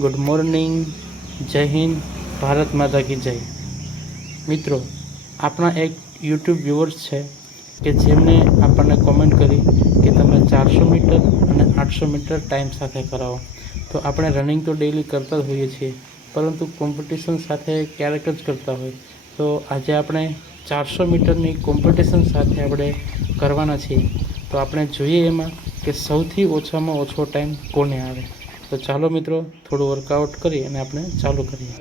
Good morning, જય હિન્દ, ભારત માતા કી જય. મિત્રો, આપણા એક યુટ્યુબ વ્યુઅર્સ છે કે જેમને આપણને કોમેન્ટ કરી કે તમે 400 મીટર અને 800 મીટર ટાઈમ સાથે કરાવો. તો આપણે રનિંગ તો ડેઈલી કરતા જ હોઈએ છીએ, પરંતુ કોમ્પિટિશન સાથે ક્યારેક જ કરતા હોય. તો આજે આપણે 400 મીટરની કોમ્પિટિશન સાથે આપણે કરવાના છીએ. તો આપણે જોઈએ એમાં કે સૌથી ઓછામાં ઓછો ટાઈમ કોને આવે. તો ચાલો મિત્રો, થોડું વર્કઆઉટ કરી અને આપણે ચાલુ કરીએ.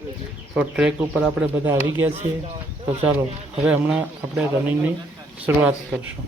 તો ટ્રેક ઉપર આપણે બધા આવી ગયા છીએ. તો ચાલો હવે હમણાં આપણે રનિંગની શરૂઆત કરશું.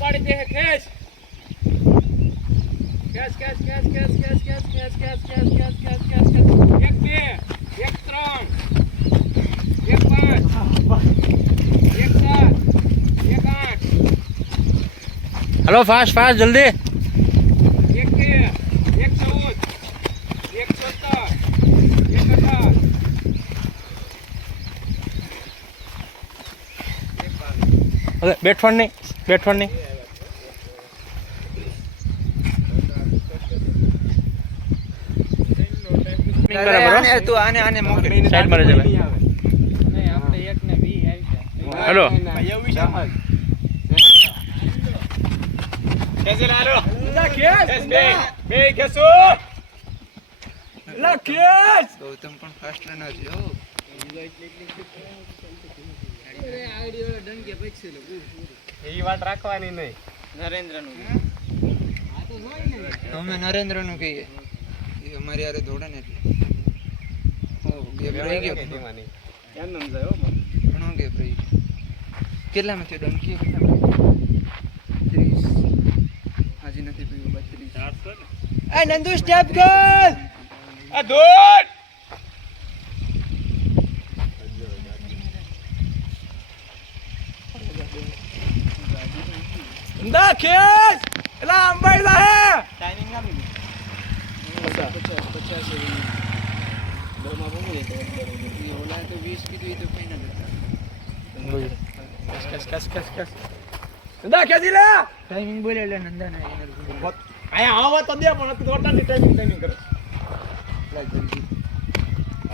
પાડી દે ખેસ ખેસ ખેસ ખેસ ખેસ ખેસ ખેસ ખેસ ખેસ ખેસ ખેસ ખેસ ખેસ ખેસ 1 2 1 3 1 5 1 7 1 8. हेलो फास्ट फास्ट जल्दी. 1 2 1 14 1 17 1 18. अरे बैठवानी बैठवानी तू आने आने साइड मारे चला. हेलो कैसे ला लो बे कैसो ला केस गौतम पण फास्ट रनर છે હો. અરે આઈડી વાળો ડંકે પૈસે લો એ વાત રાખવાની નહીં. નરેન્દ્રનું આ તો હોય ને અમે નરેન્દ્રનું કહીએ એ અમારી યારે દોડે ને એટલે હો ગેપ રહી ગયો કેમ નામ જાય હો ઘણો ગેપ રહી કેટલામાં થયો ડંકી 30 હાજી નથી પીવું 32 એ નંદુ સ્ટેપ કર આ દોડ ના ખેસ એલા અંબાઈ લા હે ટાઈમિંગ ના મિલી 50 બરમાં બોલે તો ઓલા તો 20 કીધું એ તો ફાઈનલ હતા. કસ કસ કસ ના કેજી લે ટાઈમિંગ બોલે એટલે નંદન આયા આવો તો દે પણ તું ઓટાની ટાઈમિંગ કરે લાઈક જલ્દી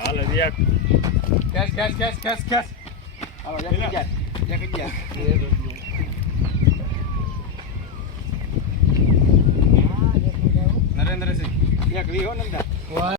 હાલ રિયા case case case case case આવો જા નરેન્દ્ર સિંહ એક વી હો નંદા